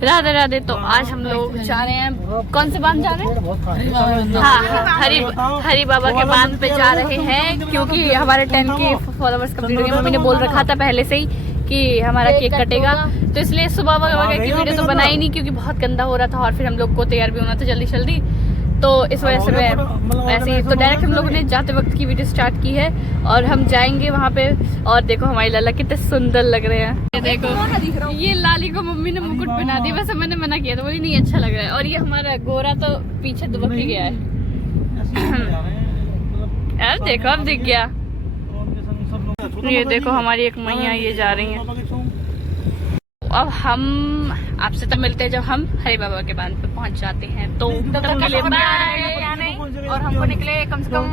राधे राधे। तो आज हम लोग जा रहे हैं, कौन से बांध जा रहे हैं? हाँ, हरी बाबा के बांध पे जा रहे हैं क्योंकि हमारे 10 के फॉलोवर्स कंप्लीट हो गए। मम्मी ने बोल रखा था पहले से ही कि हमारा केक कटेगा, तो इसलिए सुबह वगैरह की वीडियो तो बनाई नहीं क्योंकि बहुत गंदा हो रहा था और फिर हम लोग को तैयार भी होना था जल्दी जल्दी, तो इस वजह से मैं ऐसे ही तो डायरेक्ट हम लोगों ने जाते वक्त की वीडियो स्टार्ट की है और हम जाएंगे वहाँ पे। और देखो हमारी लाला कितने सुंदर लग रहे हैं। ये देखो, ये लाली को मम्मी ने मुकुट पहना दिया, वैसे मैंने मना किया था, बोली नहीं अच्छा लग रहा है। और ये हमारा गोरा तो पीछे दुबक ही गया है। यार देखो अब दिख गया। ये देखो हमारी एक मैया ये जा रही है। अब हम आपसे तब मिलते हैं जब हम हरे बाबा के बांध पे पहुंच जाते हैं। तो तब तक के लिए बाय। और हमको निकले कम से कम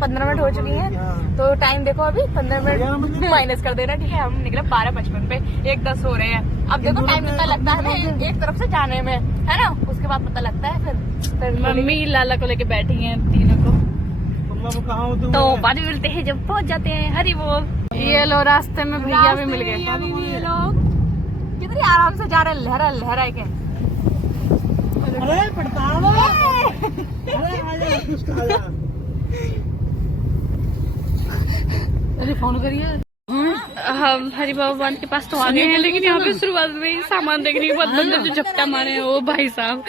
15 मिनट हो चुकी हैं, तो टाइम देखो अभी 15 मिनट माइनस कर देना, ठीक है। हम निकले 12:55 पे, 1:10 हो रहे हैं। अब देखो टाइम कितना लगता है हमें एक तरफ से जाने में, है ना, उसके बाद पता लगता है फिर मम्मी लाला को लेके बैठी है तीनों को। तो बाद में मिलते हैं जब पहुंच जाते हैं। हरी बोल। ये लो रास्ते में भैया भी मिल गए। ये लोग कितनी आराम से जा रहे, लहरा लहरा के। अरे पड़ताल अरे फोन करिए। हम हरी बाबा बांध के पास तो आ गए हैं, लेकिन यहाँ पे शुरुआत में सामान देखने के बाद बंदर जो झपटा मारे हैं वो भाई साहब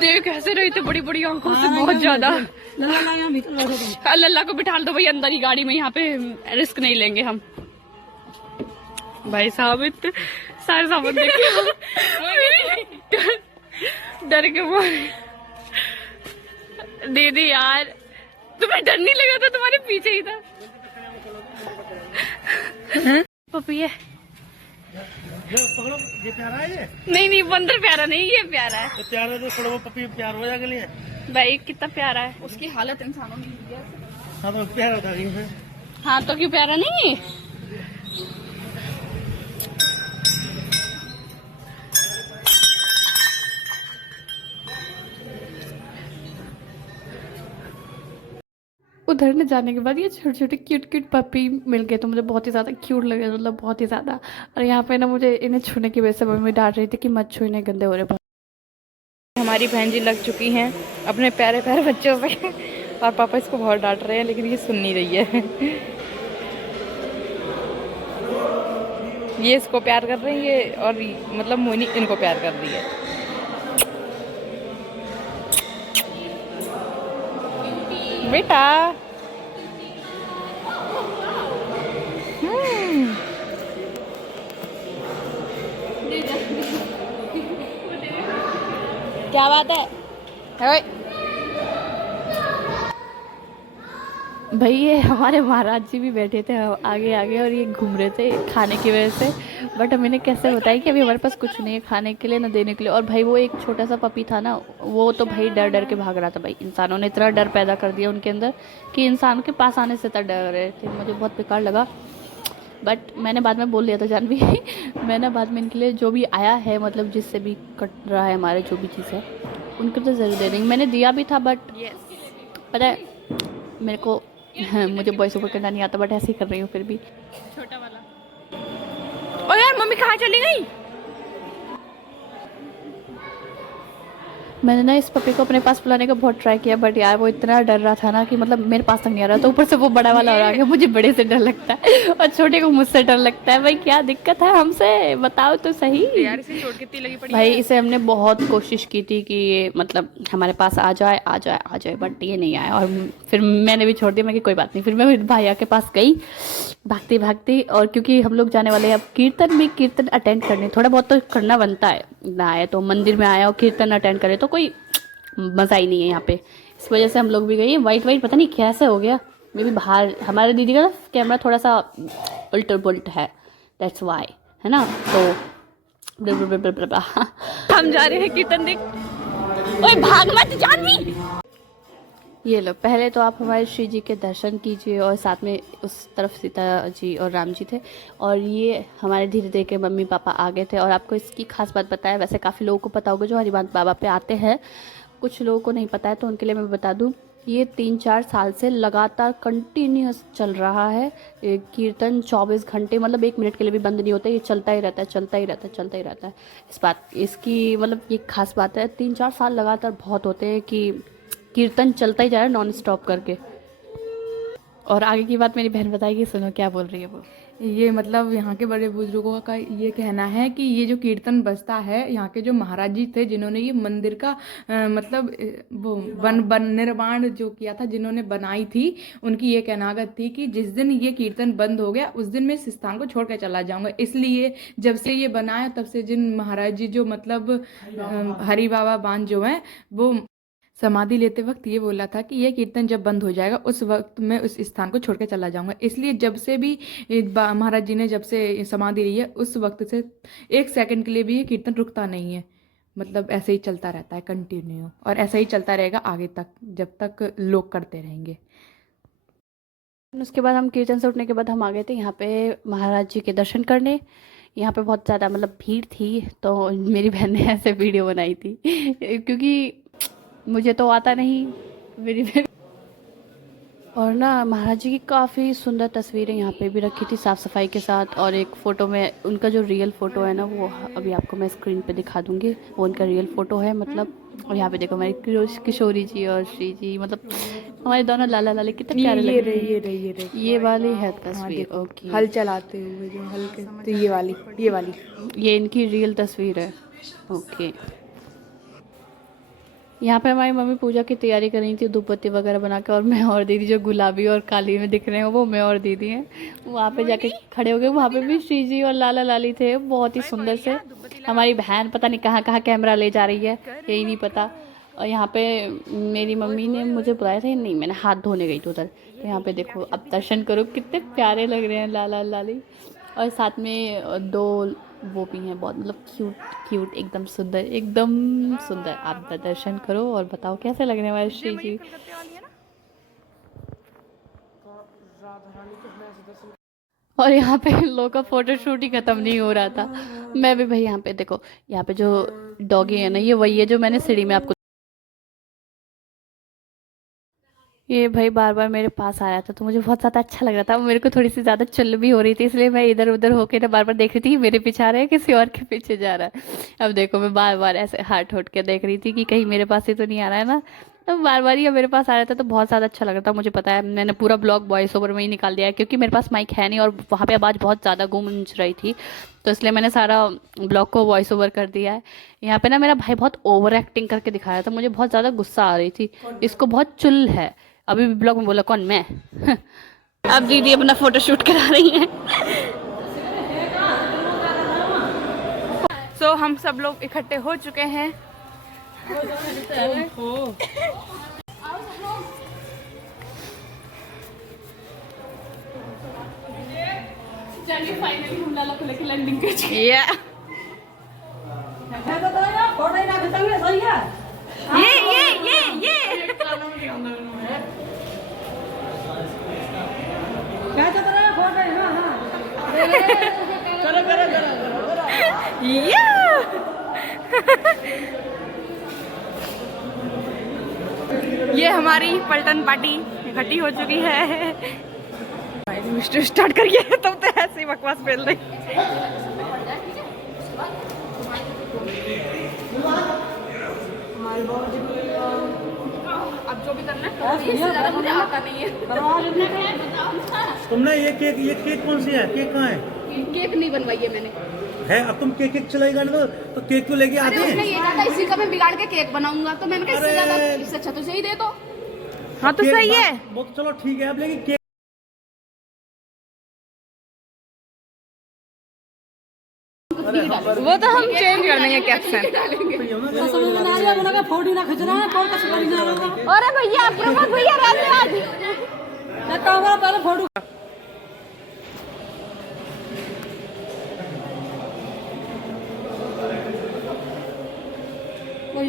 देख कैसे रहे थे बड़ी बड़ी आंखों से, बहुत ज्यादा। अल्लाह को बिठा दो भाई अंदर ही गाड़ी में, यहाँ पे रिस्क नहीं लेंगे हम। भाई साहब इतने सारे सामान देख डर के मारे। दीदी यार तुम्हें डर नहीं लगा था? तुम्हारे पीछे ही था। पपिया पकड़ो, ये प्यारा है ये? नहीं बंदर प्यारा नहीं, ये प्यारा है। तो प्यारा तो छोड़ो, पपी प्यार हो जाएगा लिए। भाई कितना प्यारा है। उसकी हालत इंसानों ने की है। हाँ तो प्यारा होता है। हाँ तो क्यों प्यारा नहीं? उधर न जाने के बाद ये छोटे छोटे क्यूट क्यूट पपी मिल गए, तो मुझे बहुत ही ज़्यादा क्यूट लगे, मतलब बहुत ही ज़्यादा। और यहाँ पे ना मुझे इन्हें छूने की वजह से मम्मी डांट रही थी कि मत छू, इन्हें गंदे हो रहे बहुत। हमारी बहन जी लग चुकी हैं अपने प्यारे प्यारे बच्चों से और पापा इसको बहुत डांट रहे हैं, लेकिन ये सुन नहीं रही है। ये इसको प्यार कर रही है और मतलब मोनी इनको प्यार कर रही है। बेटा क्या बात है भाई? ये हमारे महाराज जी भी बैठे थे आगे आगे और ये घूम रहे थे खाने की वजह से, बट हम इन्हें कैसे बताया कि अभी हमारे पास कुछ नहीं है खाने के लिए ना देने के लिए। और भाई वो एक छोटा सा पपी था ना, वो तो भाई डर डर के भाग रहा था। भाई इंसानों ने इतना डर पैदा कर दिया उनके अंदर कि इंसान के पास आने से तक डर रहे थे। मुझे बहुत बेकार लगा, बट मैंने बाद में बोल दिया था जानवी मैंने बाद में इनके लिए जो भी आया है, मतलब जिससे भी कट रहा है हमारे जो भी चीज़ है उनको तो ज़रूर दे देंगे। मैंने दिया भी था, बट पता है मेरे को मुझे वॉइस ओवर करना नहीं आता, बट ऐसे ही कर रही हूँ फिर भी। छोटा वाला। ओ यार मम्मी कहाँ चली गई? मैंने ना इस पपी को अपने पास बुलाने का बहुत ट्राई किया, बट यार वो इतना डर रहा था ना कि मतलब मेरे पास तक नहीं आ रहा, तो ऊपर से वो बड़ा वाला और आ गया। मुझे बड़े से डर लगता है और छोटे को मुझसे डर लगता है। भाई क्या दिक्कत है हमसे, बताओ तो सही यार। इसे छोड़ के लगी पड़ी भाई। इसे हमने बहुत कोशिश की थी कि ये मतलब हमारे पास आ जाए, बट ये नहीं आया। और फिर मैंने भी छोड़ दिया, मैं कि कोई बात नहीं। फिर मैं भैया के पास गई भागती भागती, और क्योंकि हम लोग जाने वाले हैं अब कीर्तन अटेंड करने, थोड़ा बहुत तो करना बनता है ना, आए तो मंदिर में आया और कीर्तन अटेंड करे तो कोई मज़ा ही नहीं है यहाँ पे। इस वजह से हम लोग भी गए। वाइट पता नहीं कैसे हो गया, मे भी बाहर हमारे दीदी का कैमरा थोड़ा सा उल्ट पुल्ट है, दैट्स वाई, है ना। तो हम जा रहे हैं कीर्तन देख। ओए भाग मत जानवी। ये लो, पहले तो आप हमारे श्री जी के दर्शन कीजिए, और साथ में उस तरफ सीता जी और राम जी थे, और ये हमारे धीरे धीरे के मम्मी पापा आ गए थे। और आपको इसकी खास बात बताया, वैसे काफ़ी लोगों को पता होगा जो हरिबांध बाबा पे आते हैं, कुछ लोगों को नहीं पता है, तो उनके लिए मैं बता दूं ये 3-4 साल से लगातार कंटिन्यूअस चल रहा है। कीर्तन 24 घंटे, मतलब 1 मिनट के लिए भी बंद नहीं होता, ये चलता ही रहता है, चलता ही रहता है, चलता ही रहता है। इसकी मतलब ये खास बात है। 3-4 साल लगातार बहुत होते हैं कि कीर्तन चलता ही जा रहा है नॉन स्टॉप करके। और आगे की बात मेरी बहन बताएगी, सुनो क्या बोल रही है वो। ये मतलब यहाँ के बड़े बुजुर्गों का ये कहना है कि ये जो कीर्तन बजता है, यहाँ के जो महाराज जी थे जिन्होंने ये मंदिर का मतलब वो निर्माण जो किया था, जिन्होंने बनाई थी, उनकी ये कहनागत थी कि जिस दिन ये कीर्तन बंद हो गया उस दिन मैं इस स्थान को छोड़ कर चला जाऊंगा। इसलिए जब से ये बनाया तब से जिन महाराज जी जो मतलब हरि बाबा बान जो हैं, वो समाधि लेते वक्त ये बोला था कि ये कीर्तन जब बंद हो जाएगा उस वक्त मैं उस स्थान को छोड़ के चला जाऊंगा। इसलिए जब से भी महाराज जी ने जब से समाधि ली है उस वक्त से 1 सेकंड के लिए भी ये कीर्तन रुकता नहीं है। मतलब ऐसे ही चलता रहता है कंटिन्यू, और ऐसा ही चलता रहेगा आगे तक जब तक लोग करते रहेंगे। उसके बाद हम कीर्तन से उठने के बाद हम आ गए थे यहाँ पे महाराज जी के दर्शन करने। यहाँ पे बहुत ज़्यादा मतलब भीड़ थी, तो मेरी बहन ने ऐसे वीडियो बनाई थी क्योंकि मुझे तो आता नहीं, मेरी बहन। और ना महाराज जी की काफ़ी सुंदर तस्वीरें यहाँ पे भी रखी थी साफ़ सफाई के साथ। और एक फ़ोटो में उनका जो रियल फ़ोटो है ना, वो अभी आपको मैं स्क्रीन पे दिखा दूँगी, वो उनका रियल फ़ोटो है मतलब। और यहाँ पे देखो हमारी किशोरी जी और श्री जी, मतलब हमारे दोनों लाला लाली कितने प्यारे लग रहे हैं। ये वाली है तस्वीर, ओके। हल चलाते हुए जो हल्के, तो ये वाली ये इनकी रियल तस्वीर है, ओके। यहाँ पे हमारी मम्मी पूजा की तैयारी कर रही थी, धूप बत्ती वगैरह बना के। और मैं और दीदी जो गुलाबी और काली में दिख रहे हैं, वो मैं और दीदी हैं। वहाँ पे जाके खड़े हो गए, वहाँ पे भी श्री जी और लाला लाली थे, बहुत ही सुंदर से। हमारी बहन पता नहीं कहाँ कहाँ कैमरा ले जा रही है, यही नहीं पता। और यहाँ पे मेरी मम्मी ने मुझे बुलाया था, नहीं मैंने हाथ धोने गई थी उधर। तो यहाँ पे देखो, अब दर्शन करो, कितने प्यारे लग रहे हैं लाला लाली। और साथ में 2 वो भी हैं, बहुत मतलब क्यूट एकदम सुंदर, एकदम सुंदर। आप दर्शन करो और बताओ कैसे लग रहे हैं हमारे श्री जी। और यहाँ पे लोगों का फोटो शूट ही खत्म नहीं हो रहा था। मैं भी भाई यहाँ पे देखो, यहाँ पे जो डॉगी है ना, ये वही है जो मैंने सीढ़ी में आपको, ये भाई बार बार मेरे पास आया था, तो मुझे बहुत ज़्यादा अच्छा लग रहा था। मेरे को थोड़ी सी ज़्यादा चुल भी हो रही थी, इसलिए मैं इधर उधर होके ना बार बार देख रही थी कि मेरे पीछे आ रहा है किसी और के पीछे जा रहा है। अब देखो मैं बार बार ऐसे हाथ उठ के देख रही थी कि कहीं मेरे पास ही तो नहीं आ रहा है ना। तो बार बार ही मेरे पास आ रहा था, तो बहुत ज़्यादा अच्छा लग रहा था। मुझे पता है मैंने पूरा ब्लॉग वॉइस ओवर में ही निकाल दिया है, क्योंकि मेरे पास माइक है नहीं और वहाँ पे आवाज़ बहुत ज़्यादा गूंज रही थी, तो इसलिए मैंने सारा ब्लॉग को वॉइस ओवर कर दिया है। यहाँ पे ना मेरा भाई बहुत ओवर एक्टिंग करके दिखाया था, मुझे बहुत ज़्यादा गुस्सा आ रही थी। इसको बहुत चुल है। अभी भी ब्लॉग में बोला कौन, मैं। अब दीदी अपना फोटो शूट करा रही हैं। सो हम सब लोग इकट्ठे हो चुके हैं। फाइनली हम लाला को लेके लैंडिंग कर चुके हैं। ये हमारी पलटन पार्टी इकट्ठी हो चुकी है। स्टार्ट करिए, तुम तो ऐसे ही बकवास फैल रही। अब जो भी करना है, इससे ज़्यादा मुझे आता नहीं है। तुमने ये केक कौन सी है? केक कहाँ है? केक नहीं बनवाई है मैंने। है, अब तुम केक चलाएगा ना, तो केक तो लेके आते हैं। ये था इसी का मैं बिगाड़ के केक बनाऊंगा, तो मैंने कहा इससे ज़्यादा, इससे अच्छा तो सही दे दो। हाँ तो सही है, वो तो चलो ठीक है, अब लेकिन केक वो तो हम चेंज कर देंगे कैप्शन। अरे भैया प्रमोद भैया रहने पहले फोटो। कोई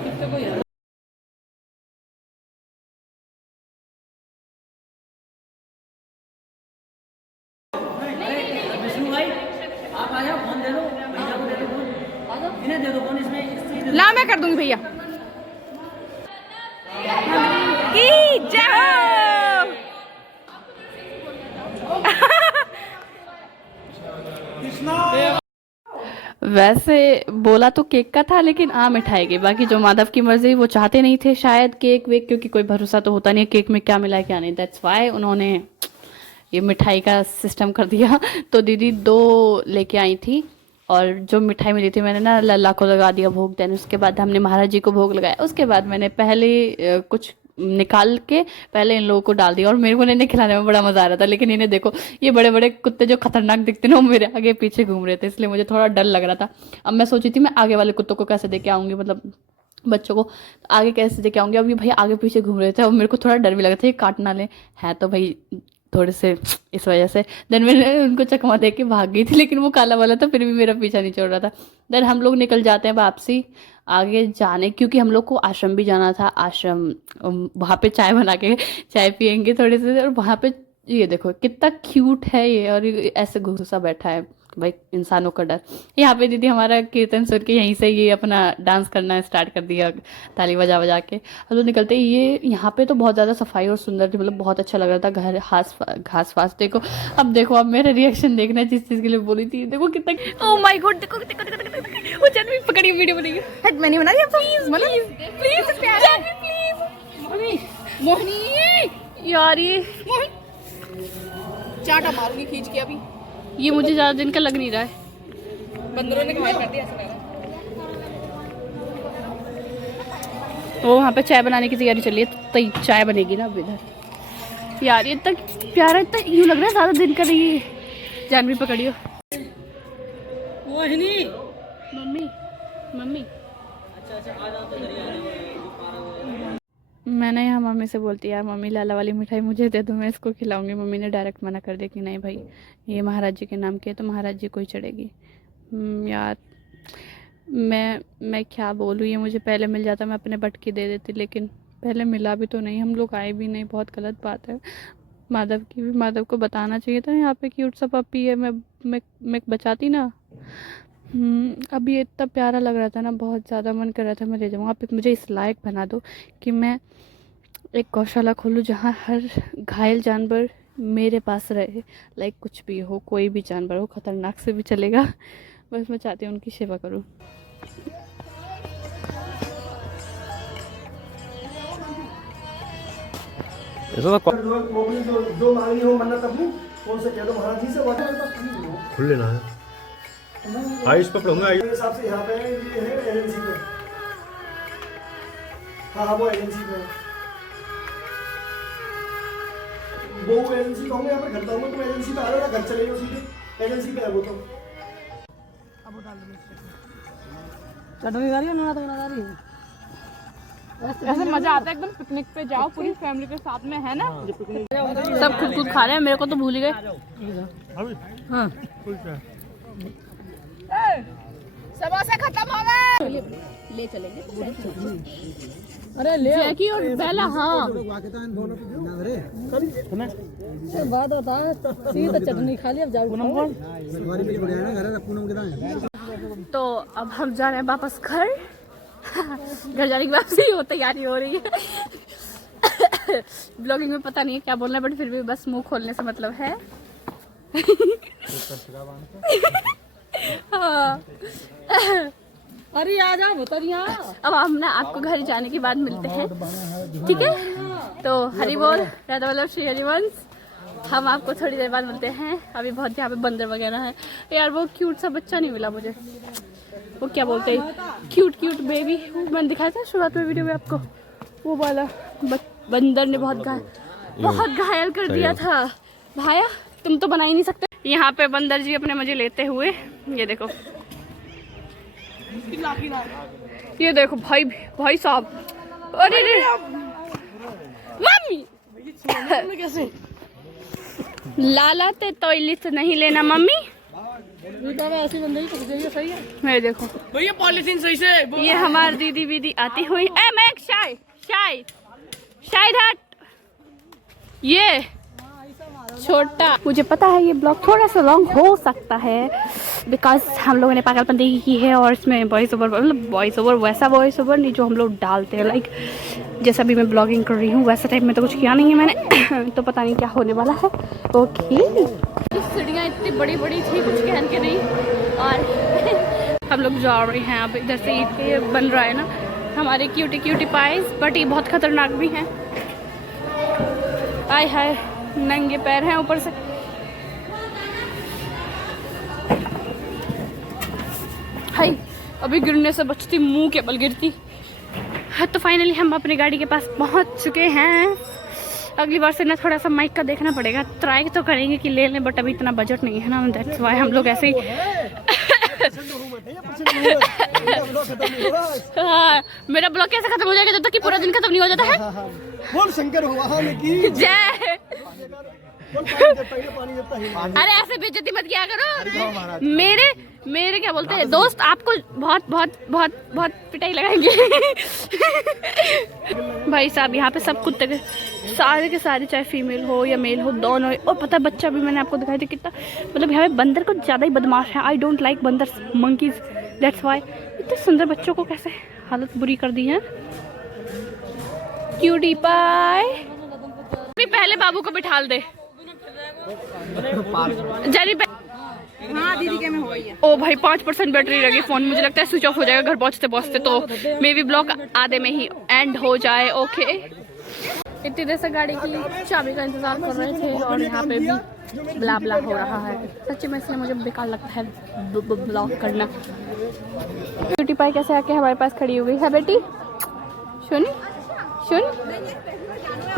कितने कोई ला मैं कर दूंगी भैया। वैसे बोला तो केक का था, लेकिन मिठाई की। बाकी जो माधव की मर्जी, वो चाहते नहीं थे शायद केक वेक, क्योंकि कोई भरोसा तो होता नहीं है केक में क्या मिला है क्या नहीं। दैट्स वाई उन्होंने ये मिठाई का सिस्टम कर दिया। तो दीदी 2 लेके आई थी, और जो मिठाई मिली थी मैंने ना लल्ला को लगा दिया भोग। देन उसके बाद हमने महाराज जी को भोग लगाया। उसके बाद मैंने पहले कुछ निकाल के पहले इन लोगों को डाल दिया, और मेरे को इन्हें खिलाने में बड़ा मजा आ रहा था। लेकिन इन्हें देखो, ये बड़े बड़े कुत्ते जो खतरनाक दिखते ना, वो मेरे आगे पीछे घूम रहे थे, इसलिए मुझे थोड़ा डर लग रहा था। अब मैं सोची थी मैं आगे वाले कुत्तों को कैसे देके आऊंगी, मतलब बच्चों को आगे कैसे देके आऊंगी। अब ये भाई आगे पीछे घूम रहे थे, और मेरे को थोड़ा डर भी लगा था ये काट ना ले, है तो भाई थोड़े से, इस वजह से। देन मैंने उनको चकमा दे के भाग गई थी, लेकिन वो काला वाला था, फिर भी मेरा पीछा नहीं छोड़ रहा था। देन हम लोग निकल जाते हैं वापसी आगे जाने, क्योंकि हम लोग को आश्रम भी जाना था। आश्रम वहाँ पे चाय बना के चाय पियेंगे थोड़े से। और वहाँ पे ये देखो कितना क्यूट है ये, और ये ऐसे घुसा बैठा है भाई, इंसानों का डर। यहाँ पे दीदी हमारा कीर्तन सुन के यहीं से ये अपना डांस करना स्टार्ट कर दिया, ताली बजा बजा के। हम लोग निकलते ये यहाँ पे तो बहुत ज़्यादा सफाई और सुंदर थी, मतलब बहुत अच्छा लग रहा था। घर घास वास देखो। अब देखो, अब मेरा रिएक्शन देखना जिस चीज़ के लिए बोली थी। देखो कितना, ओह माय गॉड, देखो देखो देखो देखो, वो जानवी पकड़ी वीडियो बनेगी। हट, मैंने बना दिया प्लीज प्लीज मोहिनी यार, ये चाटा मारूंगी खींच के अभी। ये मुझे ज़्यादा दिन का लग नहीं रहा है। बंदरों ने घायल कर दिया ऐसा लग रहा है। वो वहाँ पे चाय बनाने की तैयारी चल रही है, तो चाय बनेगी ना अब इधर। यार ये तक प्यारा, इतना यूँ लग रहा है ज़्यादा दिन का नहीं है। जानवी पकड़ियो मोहिनी, मम्मी मम्मी। मैंने यहाँ मम्मी से बोलती यार मम्मी लाला वाली मिठाई मुझे दे दो, मैं इसको खिलाऊंगी। मम्मी ने डायरेक्ट मना कर दिया कि नहीं भाई, ये महाराज जी के नाम की है तो महाराज जी को ही चढ़ेगी। यार मैं क्या बोलूँ, ये मुझे पहले मिल जाता मैं अपने बटकी दे देती, लेकिन पहले मिला भी तो नहीं, हम लोग आए भी नहीं। बहुत गलत बात है। माधव की भी, माधव को बताना चाहिए था यहाँ पे क्यूट सा पपी है, मैं बचाती ना। अब ये इतना प्यारा लग रहा था ना, बहुत ज़्यादा मन कर रहा था मैं ले जाऊँ। आप मुझे इस लायक बना दो कि मैं एक गौशाला खोलूँ जहाँ हर घायल जानवर मेरे पास रहे। लाइक कुछ भी हो, कोई भी जानवर हो, खतरनाक से भी चलेगा, बस मैं चाहती हूँ उनकी सेवा करूँ। जो मांगी हो मन्नत अपनी, कौन से कह दो महाराज जी से, खुल लेना है। आयुष पर पढ़ूंगा। मेरे हिसाब से यहाँ पे ये है एजेंसी पे। हाँ वो एजेंसी पे, वो एजेंसी कहूँगा, यहाँ पर घर जाऊँगा तो एजेंसी पे आ रहा है, घर चले जाओ सीधे, एजेंसी पे है वो तो। चटनी आ रही है ना, तो बना रही है। ऐसे मजा आता है एकदम, पिकनिक पे जाओ पूरी फैमिली के साथ में, है ना। सब खुद खुद खा रहे हैं, मेरे को तो भूल ही गए। हाँ समोसा खत्म हो गए, ले चलेंगे। अरे ले जैकी और बेला। हाँ बात बता, सीधा चटनी खा लिया, अब जाओ। तो अब हम जा रहे हैं वापस घर। घर जाने की वापसी हो तैयारी हो रही है। ब्लॉगिंग में पता नहीं है क्या बोलना है, बट फिर भी बस मुंह खोलने से मतलब है। हाँ। अरे आ जाओ उतरिया। अब हम ना आपको घर जाने के बाद मिलते हैं, ठीक है। तो हरि बोल, राधा वल्लभ श्री हरिवंश। हम आपको थोड़ी देर बाद मिलते हैं। अभी बहुत यहाँ पे बंदर वगैरह है। यार वो क्यूट सा बच्चा नहीं मिला मुझे, वो क्या बोलते हैं, क्यूट बेबी। मैंने दिखाया था शुरुआत में वीडियो में आपको, वो वाला बंदर ने बहुत घायल कर दिया था। भाया तुम तो बना ही नहीं सकते। यहाँ पे बंदर जी अपने मजे लेते हुए, ये देखो, ये देखो भाई साहब। अरे मम्मी कैसे लाला ते टॉयलेट नहीं लेना मम्मी। ऐसी बंदे ही सही है। मैं देखो भैया पॉलिथीन सही से। ये हमारी दीदी वीदी आती हुई। मैं एक शायद हट, ये छोटा। मुझे पता है ये ब्लॉग थोड़ा सा लॉन्ग हो सकता है, बिकॉज हम लोगों ने पागलपंती की है, और इसमें वॉइस ओवर, मतलब वॉइस ओवर वैसा वॉइस ओवर नहीं जो हम लोग डालते हैं। लाइक जैसा भी मैं ब्लॉगिंग कर रही हूँ वैसा टाइप में तो कुछ किया नहीं है मैंने। तो पता नहीं क्या होने वाला है। ओके, सीढ़ियाँ इतनी बड़ी बड़ी थी, कुछ कहन के नहीं। और हम लोग जा रहे हैं अब इधर से। ये बन रहा है ना हमारे क्यूटी क्यूटी पाइस, बट ये बहुत खतरनाक भी हैं। आय हाय नंगे पैर हैं ऊपर से। हाय अभी गिरने से बचती, मुंह के बल गिरती। हाँ तो फाइनली हम अपनी गाड़ी के पास पहुंच चुके हैं। अगली बार से ना थोड़ा सा माइक का देखना पड़ेगा, ट्राई तो करेंगे कि ले लें, बट अभी इतना बजट नहीं है ना, दैट्स वाई हम लोग ऐसे ही हाँ, मेरा ब्लॉग कैसे खत्म हो जाएगा जब तक कि पूरा दिन खत्म नहीं हो जाता है। बोल शंकर भगवान की जय। पानी देता है। अरे ऐसे बेइज्जती मत किया करो। मेरे क्या बोलते हैं दोस्त, आपको बहुत बहुत बहुत बहुत पिटाई लगाएंगे। भाई साहब यहाँ पे सब कुत्ते के सारे चाहे फीमेल हो या मेल हो दोनों। और पता है बच्चा भी मैंने आपको दिखाई थी कितना, मतलब यहाँ पे बंदर को ज़्यादा ही बदमाश है। आई डोंट लाइक बंदर मंकीज, दैट्स वाई। इतने सुंदर बच्चों को कैसे हालत बुरी कर दी है। क्यूटी पाई पहले बाबू को बिठाल दे। जानी हाँ दीदी क्या में हो गई है। ओ भाई 5% बैटरी लगी फोन, मुझे लगता है स्विच ऑफ हो जाएगा घर पहुंचते पहुंचते, तो मे भी ब्लॉग आधे में ही एंड हो जाए। ओके इतनी देर से गाड़ी की चाबी का इंतजार कर रहे थे और यहाँ पे भी ब्ला ब्ला हो रहा है। सच्ची में इसलिए मुझे बेकार लगता है ब्लॉग करना। क्यूटी पाई कैसे आके हमारे पास खड़ी हो गई है बेटी। सुन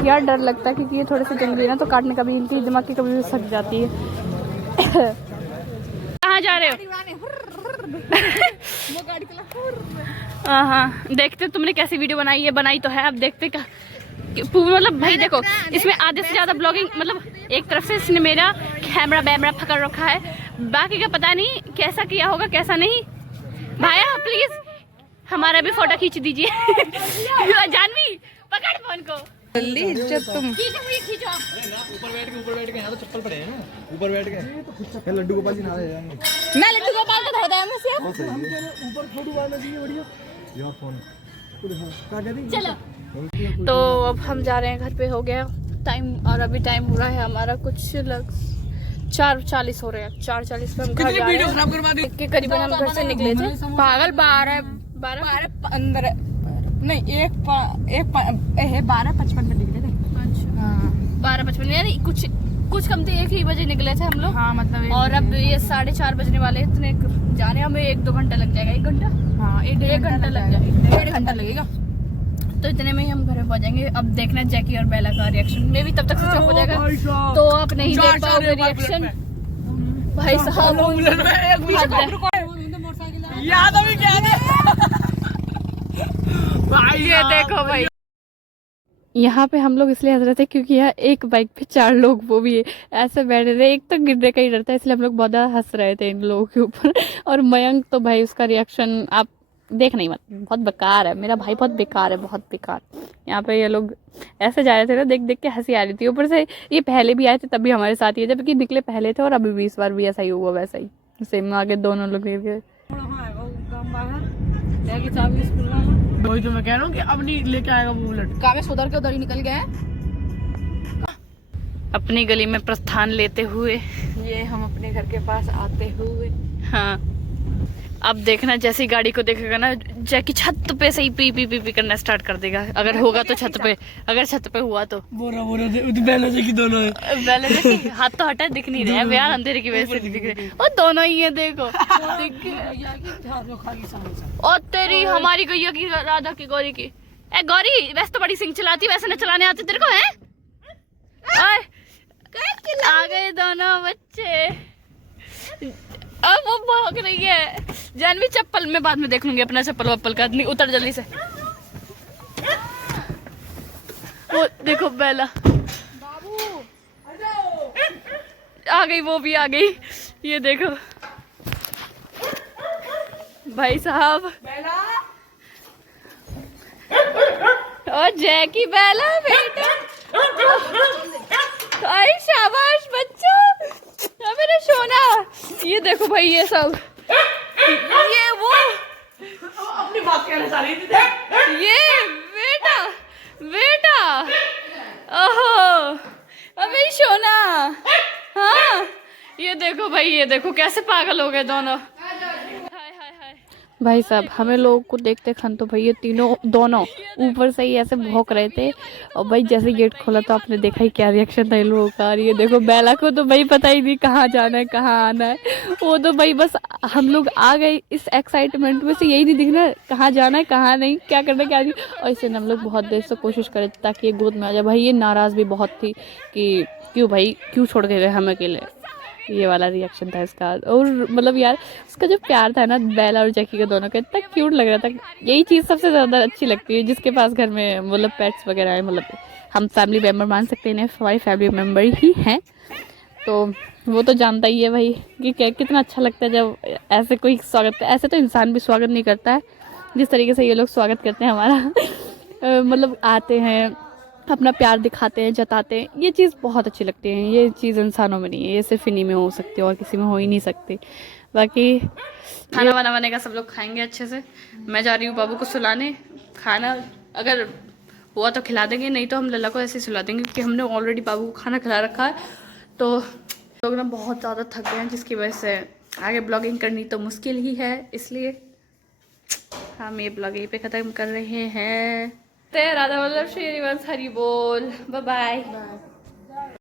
यार डर लगता है क्योंकि ये थोड़े से जंगली है ना, तो काटने का भी इनकी दिमाग की कभी भी सक जाती है। कहाँ जा रहे हो? हाँ देखते तुमने कैसी वीडियो बनाई है। बनाई तो है, अब देखते का मतलब भाई देखो इसमें आधे से ज़्यादा ब्लॉगिंग, मतलब एक तरफ से इसने मेरा कैमरा बैमरा पकड़ रखा है, बाकी का पता नहीं कैसा किया होगा कैसा नहीं। भाया प्लीज हमारा भी फोटो खींच दीजिए। जानवी पकड़ फोन को जल्दी इज्जत तुम। खींचो ऊपर बैठ के यहाँ तो चप्पल पड़े हैं ना, ऊपर बैठ के लड्डू गोपाल जी नहा जाएंगे ना। लड्डू गोपाल को धर दे हमें से ऊपर फोटो बनाना चाहिए बढ़िया। यार फोन चलो तो अब हम जा रहे हैं घर पे। हो गया टाइम और अभी टाइम हो रहा है हमारा कुछ 4:40 हो रहे हैं। 4:40 पे हम घर जा रहे हैं के करीबन हम घर से निकले थे। पागल 12:15 नहीं 12:55 पे निकले थे। अच्छा हाँ 12:55 यानी कुछ कम थे, 1 ही बजे निकले थे हम लोग। हाँ मतलब और अब ये 4:30 बजने वाले, इतने जाने हमें 1-2 घंटा लग जाएगा। 1 घंटा हाँ 1 घंटा लग जाएगा, 1.5 घंटा लगेगा। तो इतने में ही हम घर में पहुंच जाएंगे। अब देखना जैकी और बेला का रिएक्शन, में भी तब तक स्विच ऑफ हो जाएगा तो आप नहीं देख पाओगे रिएक्शन। भाई साहब याद अभी क्या है ये देखो भाई, यहाँ पे हम लोग इसलिए हंस रहे थे क्योंकि यहाँ एक बाइक पे 4 लोग, वो भी ऐसे बैठे थे। एक तो गिरने का ही डरता है, इसलिए हम लोग बहुत ज़्यादा हंस रहे थे इन लोगों के ऊपर। और मयंक तो भाई उसका रिएक्शन आप देखना ही मत, बहुत बेकार है। मेरा भाई बहुत बेकार है, बहुत बेकार। यहाँ पे ये लोग ऐसे जा रहे थे ना, देख देख के हंसी आ रही थी। ऊपर से ये पहले भी आए थे तब भी हमारे साथ ही, जबकि निकले पहले थे और अभी भी इस बार भी ऐसा ही हुआ, वैसा ही सेम आगे दोनों लोग गए। वही तो मैं कह रहा हूँ कि अब नहीं लेके आएगा वो बुलेट। कावे सुधर के उधर ही निकल गए। अपनी गली में प्रस्थान लेते हुए ये हम अपने घर के पास आते हुए। हाँ अब देखना जैसी गाड़ी को देखेगा ना, जैकी छत पे से ही पी पी पी पी करना स्टार्ट कर देगा। अगर होगा तो छत पे, अगर छत पे हुआ तो बोरा बेला जी की दोनों है। पहले देखिए हाथ तो हटा दिख नहीं रहा है यार, अंधेरे की वजह से नहीं दिख रहे। और दोनों ही है देखो। और तेरी हमारी गैया की, राधा की, गौरी की। ए गौरी वैसे तो बड़ी सिंह चलाती, वैसे न चलाने आती तेरे को है? आ गए दोनों बच्चे। अब वो भाग रही है। जानवी चप्पल में बाद में देख लूंगी अपना चप्पल वप्पल का, नहीं उतर जल्दी से। वो देखो बेला आ गई, वो भी आ गई। ये देखो भाई साहब और जैकी बेला बेटा। आई शाबाश बच्चा, मेरा सोना। ये देखो भाई ये सब, ये वो अपनी बात कहना चाह रही थी। ये बेटा बेटा, ओहो अबे सोना। हाँ ये देखो भाई, ये देखो कैसे पागल हो गए दोनों। हाय हाय हाय भाई साहब हमें लोगों को देखते खन तो भाई ये तीनों दोनों ऊपर से ही ऐसे भौंक रहे थे। और भाई जैसे गेट खोला तो आपने देखा ही क्या रिएक्शन था इन लोगों का। और ये देखो बेला को तो भाई पता ही नहीं कहाँ जाना है कहाँ आना है। वो तो भाई बस हम लोग आ गए इस एक्साइटमेंट में से, यही नहीं दिखना कहाँ जाना है कहाँ नहीं, क्या करना है क्या नहीं। और इसे हम लोग बहुत देर से कोशिश करे ताकि ये गोद में आ जाए। भाई ये नाराज़ भी बहुत थी कि क्यों भाई क्यों छोड़ के गए हम अकेले। ये वाला रिएक्शन था इसका। और मतलब यार इसका जो प्यार था ना बेला और जैकी का दोनों का, इतना क्यूट लग रहा था। यही चीज़ सबसे ज़्यादा अच्छी लगती है जिसके पास घर में मतलब पेट्स वगैरह है। मतलब हम फैमिली मेम्बर मान सकते हैं, हमारी फैमिली मेम्बर ही हैं। तो वो तो जानता ही है भाई कि कितना अच्छा लगता है जब ऐसे कोई स्वागत। ऐसे तो इंसान भी स्वागत नहीं करता है जिस तरीके से ये लोग स्वागत करते हैं हमारा। मतलब आते हैं अपना प्यार दिखाते हैं जताते हैं, ये चीज़ बहुत अच्छी लगती है। ये चीज़ इंसानों में नहीं है, ये सिर्फ इन्हीं में हो सकती है और किसी में हो ही नहीं सकती। बाकी खाना वाना बनेगा, सब लोग खाएंगे अच्छे से। मैं जा रही हूँ बाबू को सुलाने। खाना अगर हुआ तो खिला देंगे, नहीं तो हम लल्ला को ऐसे ही सुला देंगे क्योंकि हमने ऑलरेडी बाबू को खाना खिला रखा है। तो लोग ना बहुत ज़्यादा थक गए हैं जिसकी वजह से आगे ब्लॉगिंग करनी तो मुश्किल ही है, इसलिए हम ये ब्लॉग यहीं पे ख़त्म कर रहे हैं। राधा वल्लभ श्री हरि बोल। Bye bye.